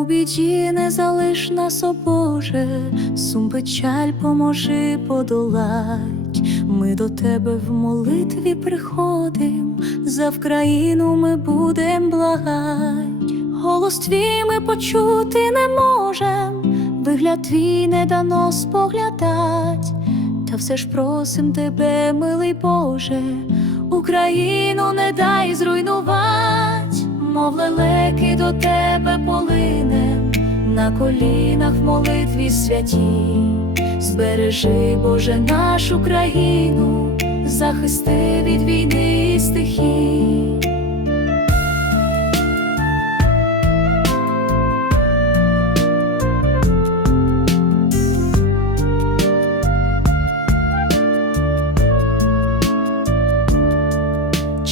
біді не залиш нас, о Боже, сум печаль поможи подолать. Ми до тебе в молитві приходим, за Вкраїну ми будем благать. Голос твій ми почути не можем, вигляд твій не дано споглядать. Та все ж просим тебе, милий Боже, Україну не дай зруйнувать, мов лелеки до тебе полине, на колінах в молитві святі, збережи, Боже, нашу країну, захисти від війни і стихій.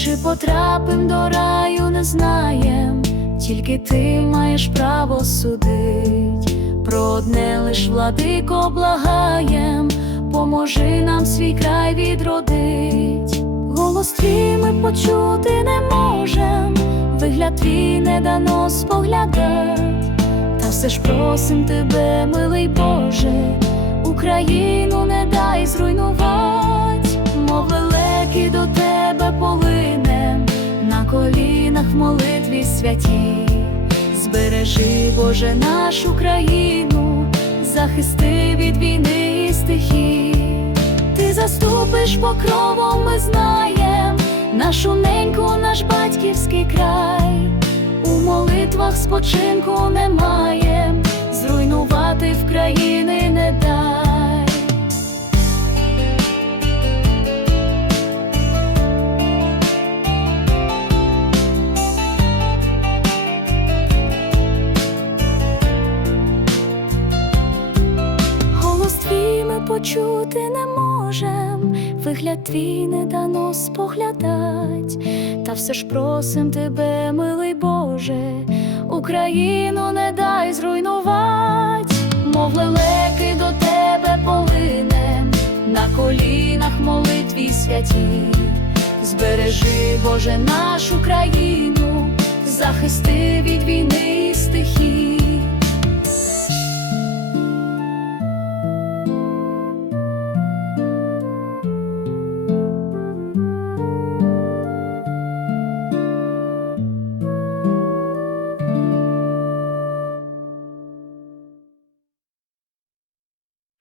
Чи потрапим до раю, не знаєм, тільки ти маєш право судить. Про одне лиш владико благаєм, поможи нам свій край відродить. Голос твій ми почути не можем, вигляд твій не дано споглядать. Та все ж просим тебе, милий Боже, Україну не дай зруйнувать, мов лелеки до тебе молитві святі, збережи, Боже, нашу країну, захисти від війни і стихій. Ти заступиш покровом, ми знаєм, нашу неньку, наш батьківський край. У молитвах спочинку немає, почути не можем, вигляд твій не дано споглядать, та все ж просим тебе, милий Боже, Україну не дай зруйнувать, мов лелеки до тебе полинем, на колінах молитві святі, збережи, Боже, нашу країну, захисти від війни і стихій.